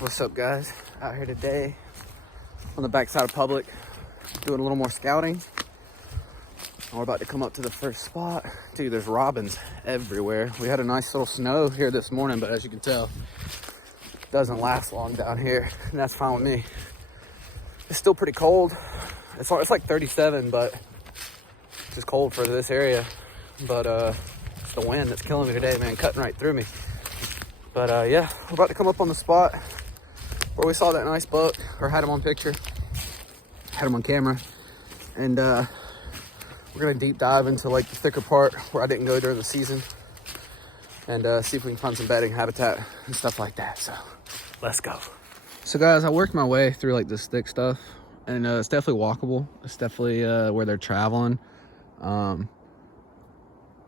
What's up, guys? Out here today on the backside of Public, doing a little more scouting. We're about to come up to the first spot. Dude, there's robins everywhere. We had a nice little snow here this morning, but as you can tell, it doesn't last long down here, and that's fine with me. It's still pretty cold. It's like 37, but it's just cold for this area. But it's the wind that's killing me today, man, cutting right through me. But yeah, we're about to come up on the spot where we saw that nice buck, or had him on picture, had him on camera, and we're gonna deep dive into like the thicker part where I didn't go during the season, and see if we can find some bedding habitat and stuff like that. So let's go. So guys, I worked my way through like this thick stuff, and it's definitely walkable. It's definitely where they're traveling,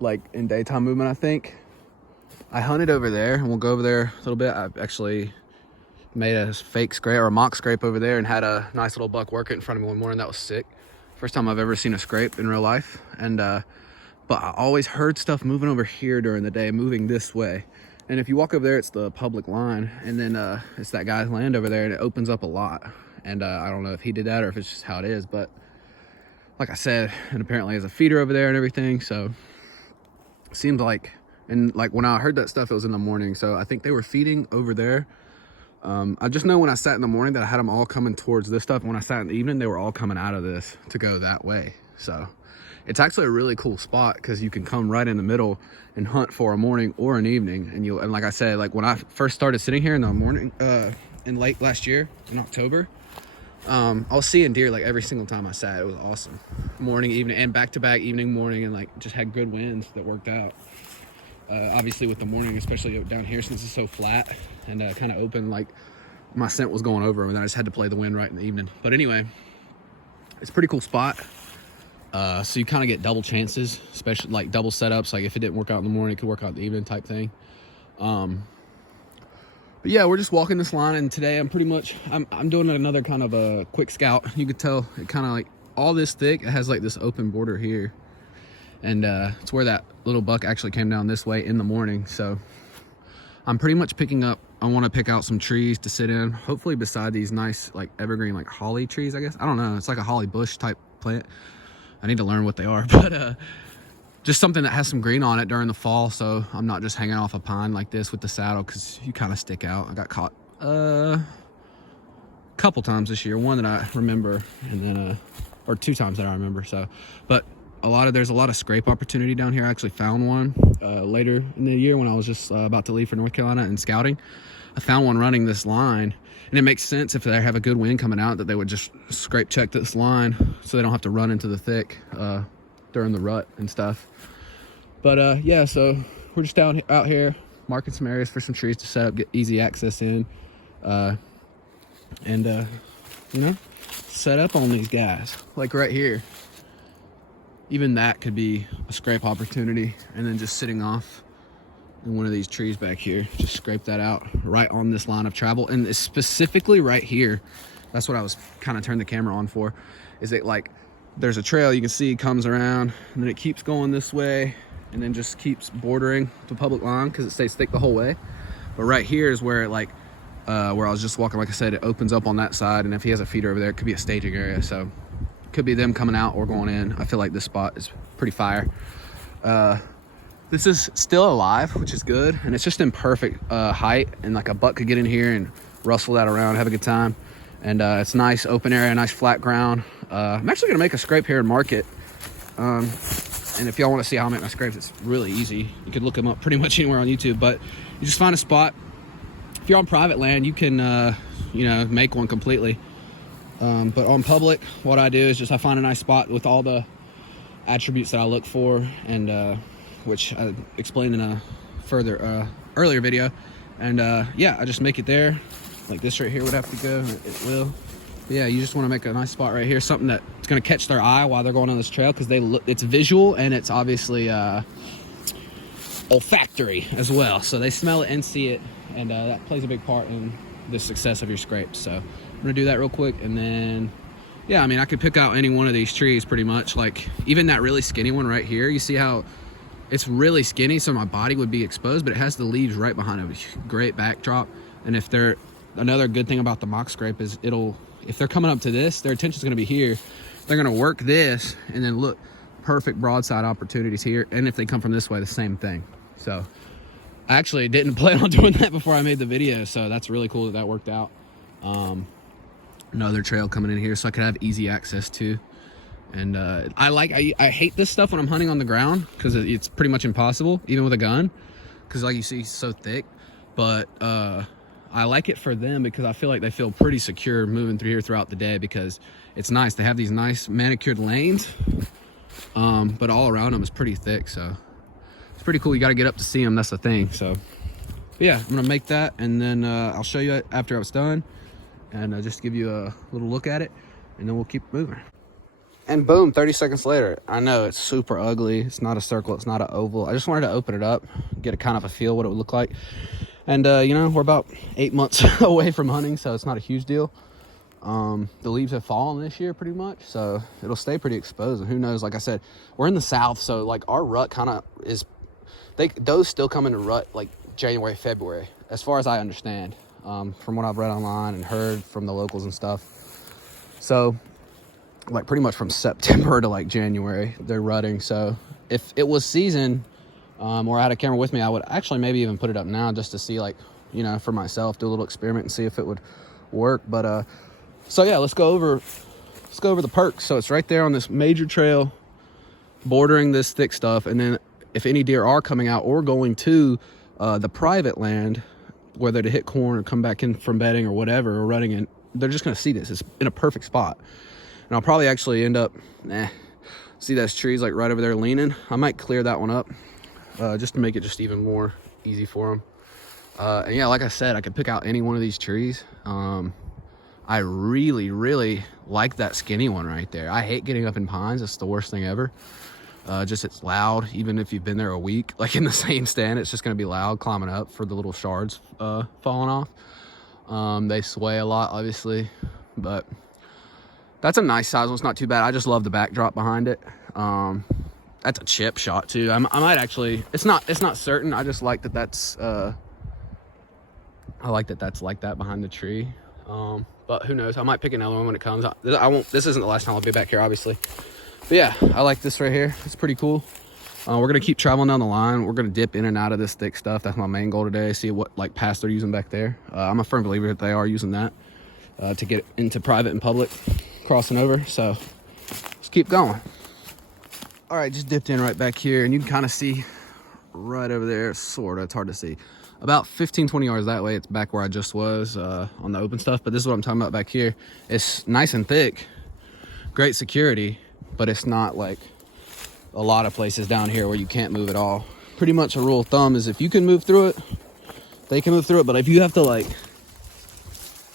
like in daytime movement. I think I hunted over there, and we'll go over there a little bit. I actually made a fake scrape or a mock scrape over there and had a nice little buck work it in front of me one morning. That was sick. First time I've ever seen a scrape in real life. And but I always heard stuff moving over here during the day, moving this way. And if you walk over there, it's the public line, and then it's that guy's land over there, and it opens up a lot. And I don't know if he did that or if it's just how it is, but like I said, and apparently there's a feeder over there and everything. So it seems like, and like when I heard that stuff, it was in the morning, so I think they were feeding over there. I just know when I sat in the morning that I had them all coming towards this stuff. When I sat in the evening, they were all coming out of this to go that way. So it's actually a really cool spot because you can come right in the middle and hunt for a morning or an evening. And like I said, like when I first started sitting here in the morning, in late last year in October, I was seeing deer like every single time I sat. It was awesome. Morning, evening, and back-to-back evening, morning, and like just had good winds that worked out. Obviously with the morning, especially down here since it's so flat and kind of open, like my scent was going over, and then I just had to play the wind right in the evening. But anyway, it's a pretty cool spot. So you kind of get double chances, especially like double setups. Like if it didn't work out in the morning, it could work out in the evening type thing. But yeah, we're just walking this line, and today I'm pretty much, I'm doing another kind of a quick scout. You could tell it kind of like all this thick, it has like this open border here. And it's where that little buck actually came down this way in the morning. So I'm pretty much picking up, I want to pick out some trees to sit in, hopefully beside these nice like evergreen, like holly trees, I guess. I don't know, it's like a holly bush type plant. I need to learn what they are, but just something that has some green on it during the fall, so I'm not just hanging off a pine like this with the saddle, because you kind of stick out. I got caught a couple times this year, one that I remember, and then or 2 times that I remember. So but there's a lot of scrape opportunity down here. I actually found one later in the year when I was just about to leave for North Carolina and scouting. I found one running this line, and it makes sense if they have a good wind coming out that they would just scrape check this line so they don't have to run into the thick during the rut and stuff. But yeah, so we're just out here marking some areas for some trees to set up, get easy access in, and you know, set up on these guys like right here. Even that could be a scrape opportunity, and then just sitting off in one of these trees back here, just scrape that out right on this line of travel. And specifically right here, that's what I was kind of turned the camera on for, is it like there's a trail you can see comes around, and then it keeps going this way, and then just keeps bordering the public line because it stays thick the whole way. But right here is where it like where I was just walking, like I said, it opens up on that side, and if he has a feeder over there, it could be a staging area. So could be them coming out or going in. I feel like this spot is pretty fire. This is still alive, which is good, and it's just in perfect height, and like a buck could get in here and rustle that around, have a good time. And it's nice open area, nice flat ground. I'm actually gonna make a scrape here and mark it. And if y'all want to see how I make my scrapes, it's really easy. You could look them up pretty much anywhere on YouTube, but you just find a spot. If you're on private land, you can you know, make one completely. But on public, what I do is just I find a nice spot with all the attributes that I look for, and which I explained in a further earlier video. And yeah, I just make it there. Like this right here would have to go. It will. But yeah, you just want to make a nice spot right here, something that's going to catch their eye while they're going on this trail, because it's visual, and it's obviously olfactory as well. So they smell it and see it, and that plays a big part in the success of your scrapes. So I'm gonna do that real quick, and then yeah, I mean, I could pick out any one of these trees pretty much. Like even that really skinny one right here, you see how it's really skinny, so my body would be exposed, but it has the leaves right behind it. Great backdrop. And if they're another good thing about the mock scrape is if they're coming up to this, their attention's gonna be here. They're gonna work this and then look, perfect broadside opportunities here. And if they come from this way, the same thing. So I actually didn't plan on doing that before I made the video. So that's really cool that worked out. Another trail coming in here so I could have easy access to. And I hate this stuff when I'm hunting on the ground because it's pretty much impossible, even with a gun, because like you see, it's so thick. But I like it for them because I feel like they feel pretty secure moving through here throughout the day, because it's nice. They have these nice manicured lanes, but all around them is pretty thick. So it's pretty cool. You got to get up to see them. That's the thing. So but yeah, I'm going to make that, and then I'll show you it after it's done, and just give you a little look at it, and then we'll keep moving. And boom, 30 seconds later. I know it's super ugly. It's not a circle. It's not an oval. I just wanted to open it up, get a kind of a feel what it would look like. And, you know, we're about 8 months away from hunting, so it's not a huge deal. The leaves have fallen this year pretty much, so it'll stay pretty exposed. And who knows, like I said, we're in the south, so, like, our rut kind of is... Those still come into rut, like, January, February, as far as I understand, from what I've read online and heard from the locals and stuff. So... like pretty much from September to like January, they're rutting. So if it was season, or I had a camera with me, I would actually maybe even put it up now just to see, like, you know, for myself, do a little experiment and see if it would work. But so yeah, let's go over the perks. So it's right there on this major trail bordering this thick stuff. And then if any deer are coming out or going to the private land, whether to hit corn or come back in from bedding or whatever, or rutting in, they're just going to see this. It's in a perfect spot. And I'll probably actually end up, see those trees like right over there leaning? I might clear that one up just to make it just even more easy for them. And yeah, like I said, I could pick out any one of these trees. I really, really like that skinny one right there. I hate getting up in pines. It's the worst thing ever. Just it's loud, even if you've been there a week, like in the same stand, it's just going to be loud climbing up for the little shards falling off. They sway a lot, obviously, but... that's a nice size one. It's not too bad. I just love the backdrop behind it. That's a chip shot too. I might actually. It's not certain. I just like that. That's. I like that. That's like that behind the tree. But who knows? I might pick another one when it comes. I won't. This isn't the last time I'll be back here, obviously. But yeah, I like this right here. It's pretty cool. We're gonna keep traveling down the line. We're gonna dip in and out of this thick stuff. That's my main goal today. See what like pass they're using back there. I'm a firm believer that they are using that to get into private and public. Crossing over, so let's keep going. All right, just dipped in right back here, and you can kind of see right over there, sort of, it's hard to see, about 15-20 yards that way. It's back where I just was on the open stuff, but this is what I'm talking about back here. It's nice and thick, great security, but it's not like a lot of places down here where you can't move at all. Pretty much a rule of thumb is if you can move through it, they can move through it, but if you have to, like,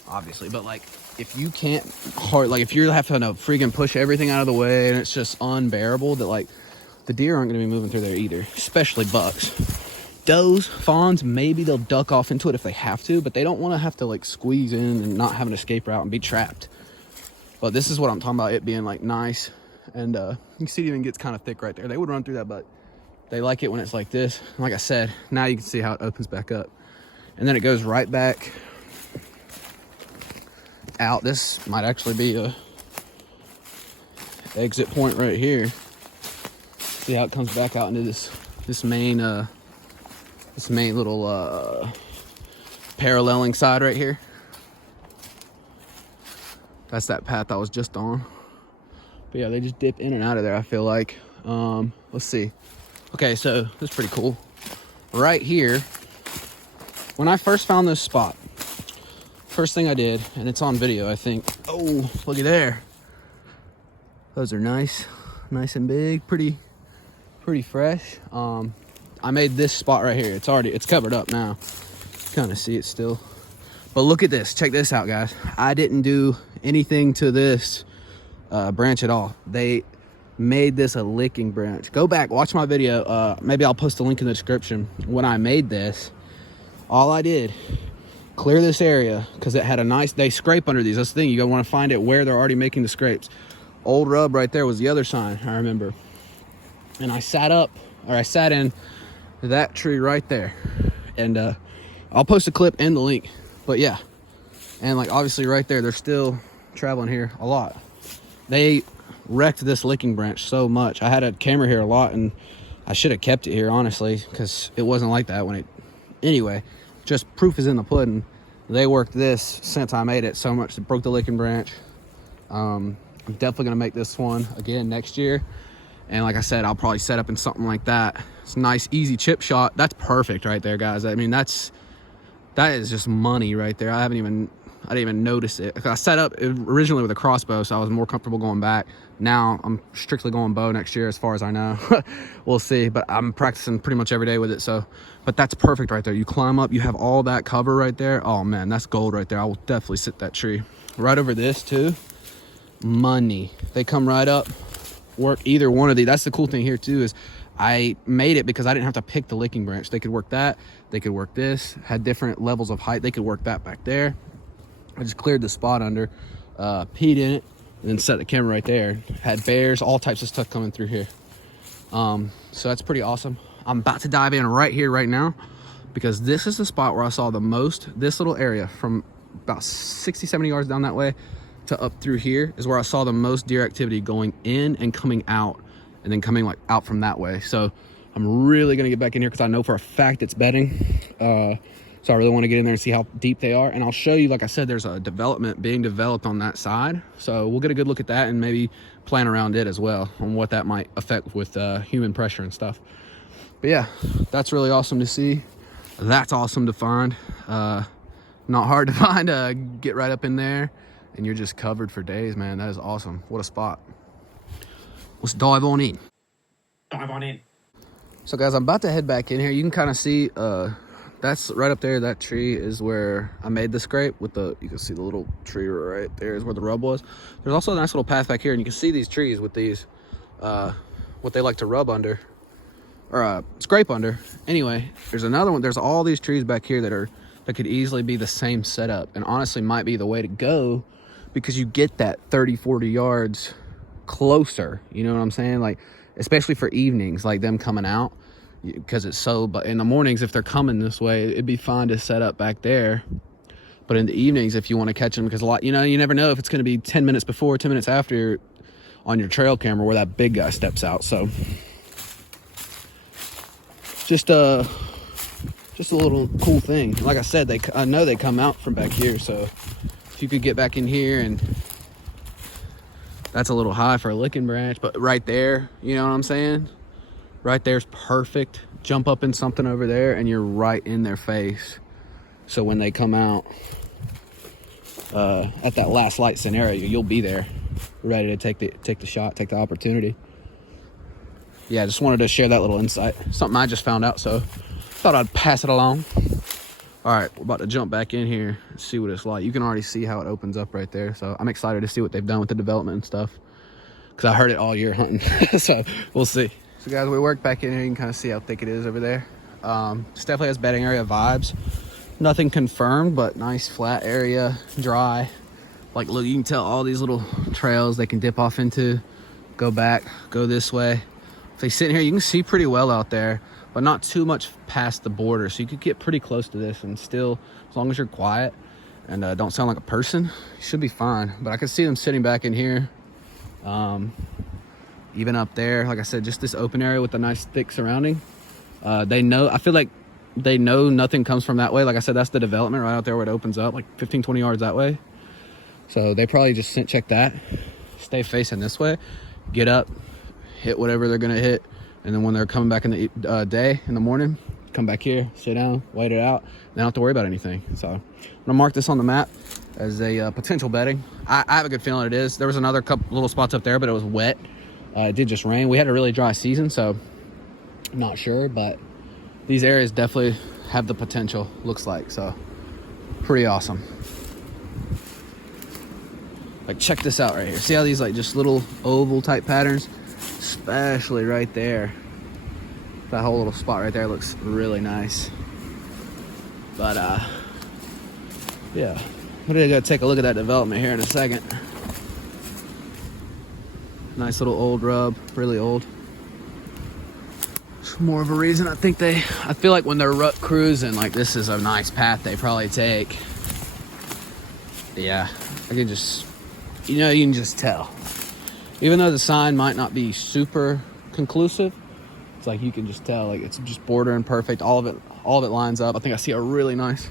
obviously, but like if you can't like if you're having to freaking push everything out of the way and it's just unbearable, that like the deer aren't going to be moving through there either, especially bucks. Does, fawns, maybe they'll duck off into it if they have to, but they don't want to have to like squeeze in and not have an escape route and be trapped. But this is what I'm talking about, it being like nice. And you can see it even gets kind of thick right there. They would run through that, but they like it when it's like this. And like I said, now you can see how it opens back up, and then it goes right back out. This might actually be a exit point right here. See how it comes back out into this main little paralleling side right here. That's that path I was just on. But yeah, they just dip in and out of there, I feel like. Let's see. Okay, so this is pretty cool. Right here, when I first found this spot, first thing I did, and it's on video, I think. Oh, look at there. Those are nice and big, pretty fresh. I made this spot right here. It's covered up now. Kind of see it still. But look at this. Check this out, guys. I didn't do anything to this branch at all. They made this a licking branch. Go back, watch my video. Maybe I'll post a link in the description. When I made this, all I did, clear this area, because it had a nice, they scrape under these. That's the thing, you want to find it where they're already making the scrapes. Old rub right there was the other sign, I remember. And I sat in that tree right there. And I'll post a clip and the link. But yeah, And like obviously right there, they're still traveling here a lot. They wrecked this licking branch so much. I had a camera here a lot, and I should have kept it here, honestly, because it wasn't like that when it... Anyway, just proof is in the pudding. They worked this since I made it so much it broke the licking branch. I'm definitely gonna make this one again next year. And like I said, I'll probably set up in something like that. It's a nice, easy chip shot. That's perfect right there, guys. I mean, that is just money right there. I didn't even notice it. I set up originally with a crossbow, so I was more comfortable going back. Now I'm strictly going bow next year, as far as I know. We'll see, but I'm practicing pretty much every day with it. So, but that's perfect right there. You climb up, you have all that cover right there. Oh man, that's gold right there. I will definitely sit that tree. Right over this too, money. They come right up, work either one of these. That's the cool thing here too, is I made it because I didn't have to pick the licking branch. They could work that, they could work this, had different levels of height. They could work that back there. I just cleared the spot under, peed in it, and then set the camera right there. Had bears, all types of stuff coming through here. So that's pretty awesome. I'm about to dive in right here, right now, because this is the spot where I saw the most. This little area from about 60, 70 yards down that way to up through here is where I saw the most deer activity going in and coming out, and then coming like out from that way. So I'm really gonna get back in here because I know for a fact it's bedding. So I really want to get in there and see how deep they are. And I'll show you, like I said, there's a development being developed on that side. So we'll get a good look at that and maybe plan around it as well on what that might affect with human pressure and stuff. But yeah, that's really awesome to see. That's awesome to find. Not hard to find. Get right up in there and you're just covered for days, man. That is awesome. What a spot. Let's dive on in. Dive on in. So guys, I'm about to head back in here. You can kind of see... that's right up there. That tree is where I made the scrape with the, you can see the little tree right there is where the rub was. There's also a nice little path back here, and you can see these trees with these, what they like to rub under, or scrape under. Anyway, there's another one. There's all these trees back here that could easily be the same setup, and honestly might be the way to go, because you get that 30, 40 yards closer. You know what I'm saying? Like, especially for evenings, like them coming out. Because it's so, but in the mornings, if they're coming this way, it'd be fine to set up back there. But in the evenings, if you want to catch them, because a lot, you know, you never know if it's going to be 10 minutes before, 10 minutes after on your trail camera where that big guy steps out. So just a little cool thing. Like I said, I know they come out from back here. So if you could get back in here, and that's a little high for a licking branch, but right there, you know what I'm saying? Right there's perfect. Jump up in something over there and you're right in their face. So when they come out at that last light scenario, you'll be there ready to take the shot, take the opportunity. Yeah, just wanted to share that little insight. Something I just found out, so thought I'd pass it along. All right, we're about to jump back in here and see what it's like. You can already see how it opens up right there. So I'm excited to see what they've done with the development and stuff, because I heard it all year hunting. So we'll see. So guys, we worked back in here. You can kind of see how thick it is over there. This definitely has bedding area vibes. Nothing confirmed, but nice flat area, dry. Like, look, you can tell all these little trails they can dip off into, go back, go this way. If they sit in here, you can see pretty well out there, but not too much past the border. So you could get pretty close to this and still, as long as you're quiet and don't sound like a person, you should be fine. But I can see them sitting back in here. Even up there, like I said, just this open area with a nice thick surrounding. They know, I feel like they know nothing comes from that way. Like I said, that's the development right out there where it opens up, like 15, 20 yards that way. So they probably just scent check that, stay facing this way, get up, hit whatever they're gonna hit. And then when they're coming back in the day, in the morning, come back here, sit down, wait it out. They don't have to worry about anything. So I'm gonna mark this on the map as a potential bedding. I have a good feeling it is. There was another couple little spots up there, but it was wet. It did just rain. We had a really dry season, so I'm not sure, but these areas definitely have the potential, looks like. So pretty awesome. Like, check this out right here. See how these like just little oval type patterns, especially right there. That whole little spot right there looks really nice. But yeah, we're gonna go take a look at that development here in a second. Nice little old rub, really old. It's more of a reason I feel like when they're rut cruising, like, this is a nice path they probably take. Yeah, I can just, you can just tell. Even though the sign might not be super conclusive, it's like you can just tell, like it's just bordering perfect. All of it lines up. I think I see a really nice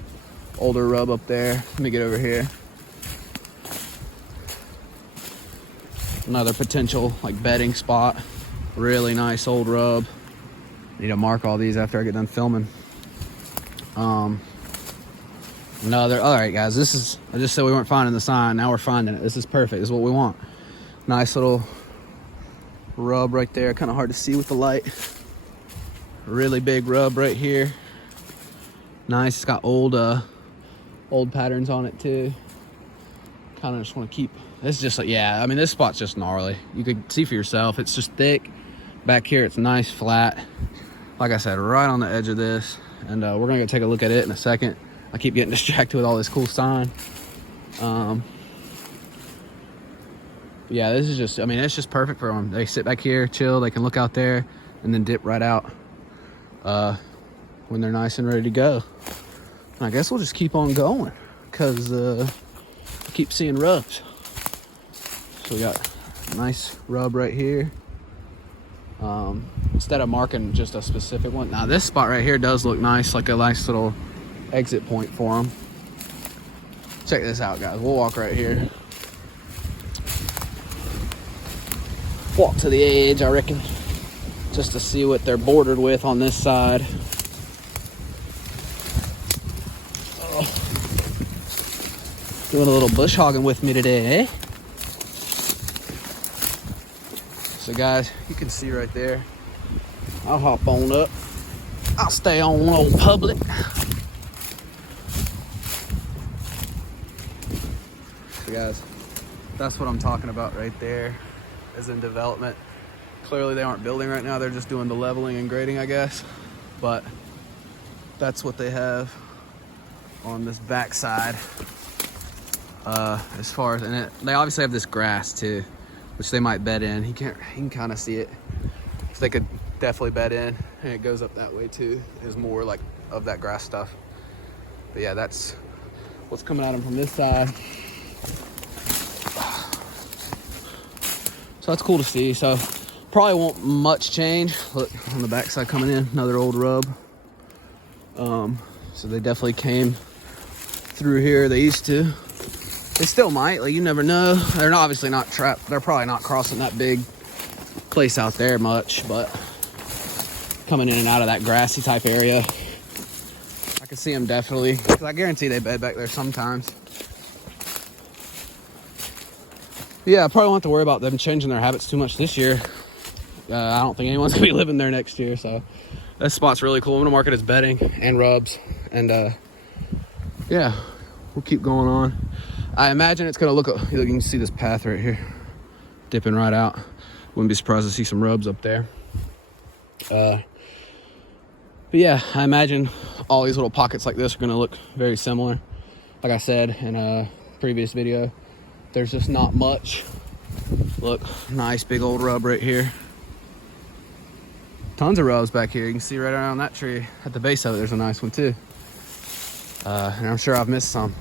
older rub up there. Let me get over here. Another potential like bedding spot. Really nice old rub. Need to mark all these after I get done filming. All right, guys, I just said we weren't finding the sign. Now we're finding it. This is perfect. This is what we want. Nice little rub right there. Kind of hard to see with the light. Really big rub right here. Nice. It's got old patterns on it too. Kind of just want to keep. It's just like, yeah, I mean, this spot's just gnarly. You could see for yourself. It's just thick. Back here, it's nice, flat. Like I said, right on the edge of this. And we're going to go take a look at it in a second. I keep getting distracted with all this cool sign. Yeah, this is just, I mean, it's just perfect for them. They sit back here, chill. They can look out there and then dip right out when they're nice and ready to go. And I guess we'll just keep on going because I keep seeing rubs. So we got a nice rub right here. Instead of marking just a specific one. Now this spot right here does look nice, like a nice little exit point for them. Check this out, guys. We'll walk right here. Walk to the edge, I reckon, just to see what they're bordered with on this side. Oh. Doing a little bush hogging with me today, eh? So guys, you can see right there. I'll hop on up. I'll stay on old public. So guys, that's what I'm talking about right there, is in development. Clearly they aren't building right now. They're just doing the leveling and grading, I guess. But that's what they have on this backside. As far as, and they obviously have this grass too, which they might bed in. You can kind of see it. So they could definitely bed in, and it goes up that way too. There's more like of that grass stuff. But yeah, that's what's coming at them from this side. So that's cool to see. So probably won't much change. Look on the backside coming in, another old rub. So they definitely came through here. They used to. They still might, like, you never know. They're obviously not trapped. They're probably not crossing that big place out there much, but coming in and out of that grassy type area, I can see them definitely, because I guarantee they bed back there sometimes. Yeah, I probably won't have to worry about them changing their habits too much this year. I don't think anyone's gonna be living there next year, so this spot's really cool. I'm gonna mark it as bedding and rubs, and yeah, we'll keep going on. I imagine it's gonna look, you can see this path right here, dipping right out. Wouldn't be surprised to see some rubs up there. But yeah, I imagine all these little pockets like this are gonna look very similar. Like I said in a previous video, there's just not much. Look, nice big old rub right here. Tons of rubs back here. You can see right around that tree at the base of it, there's a nice one too. And I'm sure I've missed some.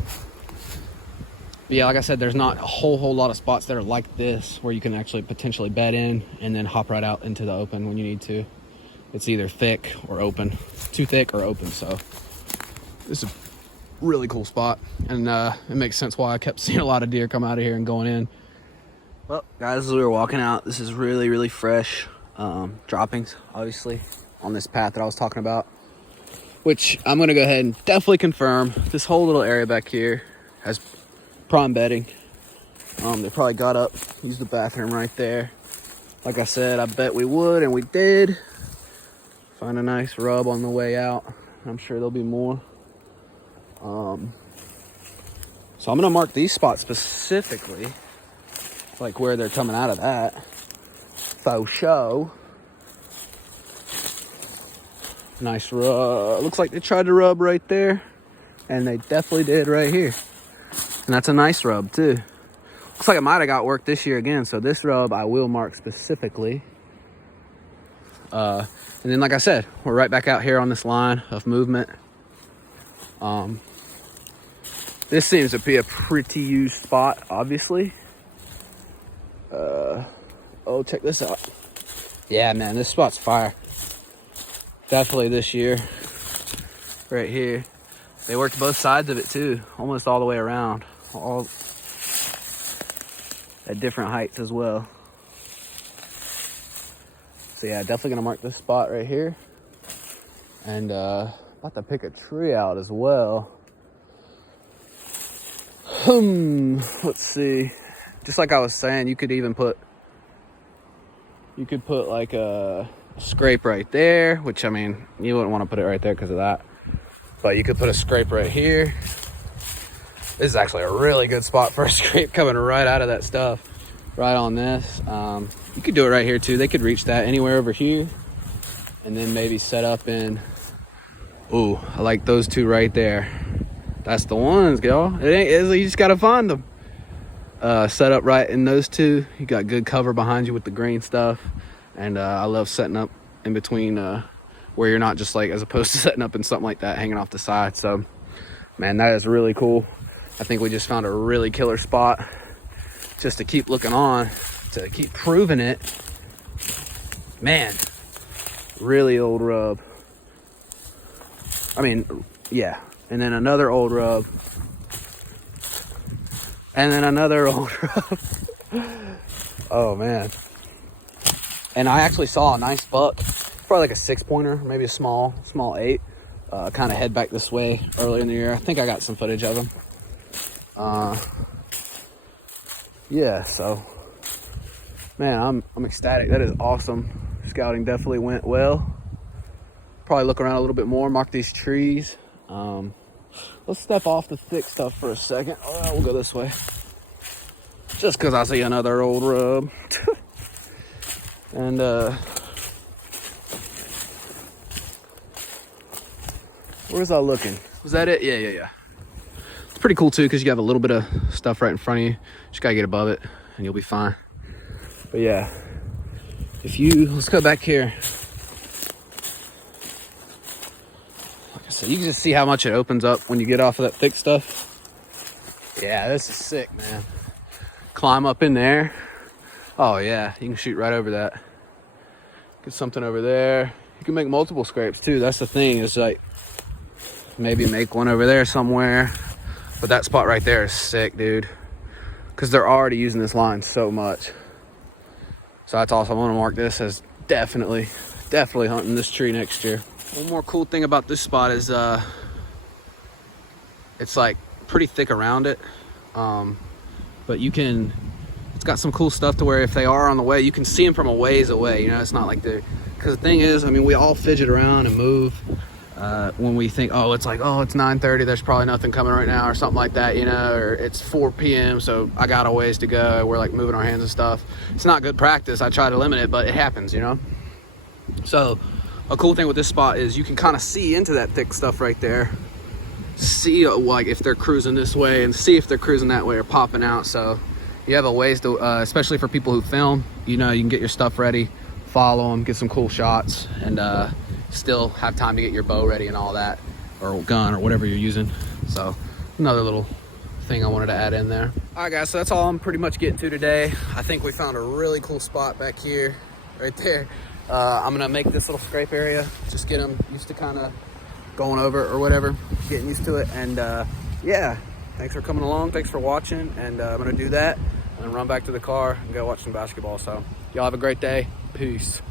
But yeah, like I said, there's not a whole lot of spots that are like this where you can actually potentially bed in and then hop right out into the open when you need to. It's either thick or open, too thick or open. So this is a really cool spot, and it makes sense why I kept seeing a lot of deer come out of here and going in. Well, guys, as we were walking out, this is really fresh droppings, obviously, on this path that I was talking about, which I'm gonna go ahead and definitely confirm this whole little area back here has prime bedding. They probably got up, used the bathroom right there. Like I said, I bet we would, and we did. Find a nice rub on the way out. I'm sure there'll be more. So I'm gonna mark these spots specifically, like where they're coming out of that. Faux show. Nice rub. Looks like they tried to rub right there, and they definitely did right here. And that's a nice rub too. Looks like it might have got work this year again, so this rub I will mark specifically. And then, like I said, we're right back out here on this line of movement. This seems to be a pretty used spot, obviously. Oh, check this out. Yeah, man, this spot's fire. Definitely this year. Right here. They worked both sides of it too, almost all the way around. All at different heights as well. So yeah, definitely gonna mark this spot right here. And about to pick a tree out as well. Let's see. Just like I was saying, you could put like a scrape right there, which, I mean, you wouldn't want to put it right there because of that. But you could put a scrape right here. This is actually a really good spot for a scrape coming right out of that stuff. Right on this. You could do it right here too. They could reach that anywhere over here. And then maybe set up in, ooh, I like those two right there. That's the ones, y'all. You just gotta find them. Set up right in those two. You got good cover behind you with the green stuff. And I love setting up in between where you're not just like, as opposed to setting up in something like that hanging off the side. So, man, that is really cool. I think we just found a really killer spot just to keep looking on, to keep proving it. Man, really old rub. I mean, yeah. And then another old rub. And then another old rub. Oh, man. And I actually saw a nice buck, probably like a 6-pointer, maybe a small 8, kind of head back this way earlier in the year. I think I got some footage of him. Yeah, so, man, I'm ecstatic. That is awesome. Scouting definitely went well. Probably look around a little bit more, mark these trees. Let's step off the thick stuff for a second. We'll go this way. Just because I see another old rub. And, where's I looking? Was that it? Yeah. It's pretty cool too, because you have a little bit of stuff right in front of you. Just gotta get above it and you'll be fine. But yeah, let's go back here. Like I said, you can just see how much it opens up when you get off of that thick stuff. Yeah, this is sick, man. Climb up in there. Oh yeah, you can shoot right over that. Get something over there. You can make multiple scrapes too. That's the thing, is like, maybe make one over there somewhere. But that spot right there is sick, dude. Because they're already using this line so much. So that's awesome. I'm gonna mark this as definitely hunting this tree next year. One more cool thing about this spot is it's like pretty thick around it. But it's got some cool stuff to where if they are on the way, you can see them from a ways away. You know, it's not like because the thing is, I mean, we all fidget around and move when we think, it's 9:30, there's probably nothing coming right now or something like that, you know, or it's 4 p.m. so I got a ways to go. We're like moving our hands and stuff. It's not good practice. I try to limit it, but it happens, you know. So a cool thing with this spot is you can kind of see into that thick stuff right there. See like if they're cruising this way and see if they're cruising that way or popping out. So you have a ways to, especially for people who film, you know, you can get your stuff ready, follow them, get some cool shots, and still have time to get your bow ready and all that, or gun or whatever you're using. So another little thing I wanted to add in there. All right, guys, so that's all I'm pretty much getting to today. I think we found a really cool spot back here, right there. I'm gonna make this little scrape area, just get them used to kind of going over or whatever, getting used to it. And yeah, thanks for coming along, thanks for watching, and I'm gonna do that and then run back to the car and go watch some basketball. So y'all have a great day. Peace.